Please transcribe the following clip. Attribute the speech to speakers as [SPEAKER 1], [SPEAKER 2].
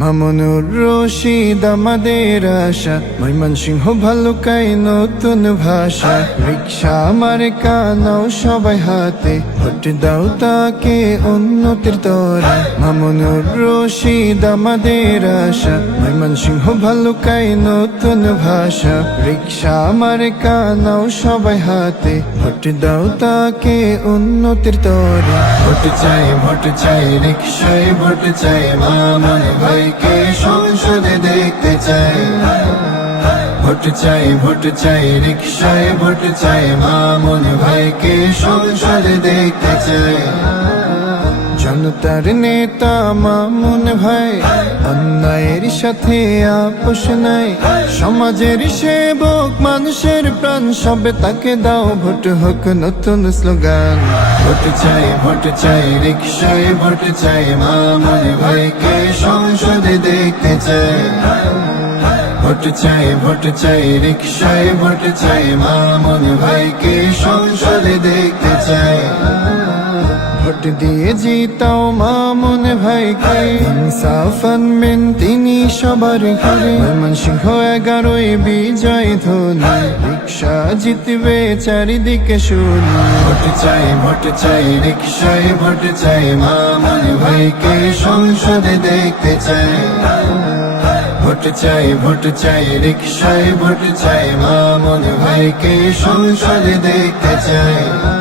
[SPEAKER 1] মামুনুর রশিদ আমাদের আশা মৈমন সিংহ ভালুকাই নতুন ভাষা রিক্সা আমার কানাও সবাই হাতে ভোট দাও তাকে উন্নতির তরে মামুনুর রশিদ আমাদের আশা মৈমন সিংহ ভালুকাই নতুন ভাষা রিক্সা আমার কানাও সবাই হাতে ভোট দাও তাকে উন্নতির তরে
[SPEAKER 2] ভোট চাই ভোট চাই রিক্সায় ভোট চাই মামন ভাই ভাইকে সংসদে দেখতে চাই ভোট চাই ভোট চাই রিক্সায় ভোট চাই মামুন ভাইকে সংসদে দেখতে চাই
[SPEAKER 1] জনতার নেতা মামুন ভাই অন্যায়ের সাথে আপোষ নাই সমাজের সেবক মানুষের প্রাণ সবে তাকে দাও ভোট হোক নতুন স্লোগান
[SPEAKER 2] ভোট চাই ভোট চাই রিক্সায় ভোট চাই মামুন ভাইকে সংসদে দেখতে চাই ভোট চাই ভোট চাই রিক্সায় ভোট চাই মামুন ভাইকে সংসদে দেখতে চাই
[SPEAKER 1] ভোট দিয়ে জিতাও মা মন ভাই ভাইকে ইনসাফান মেন তিনি সবার ঘরে মন সিংহ এগারোই বিজয় ধোনি রিক্সা জিতবে চারিদিকে শুনি
[SPEAKER 2] ভোট চাই ভোট চাই রিক্সায় ভোট চাই মা মামুন ভাইকে সংসদে দেখতে চাই ভোট চাই ভোট চাই রিক্সায় ভোট চাই মা মামুন ভাইকে সংসদে দেখতে চাই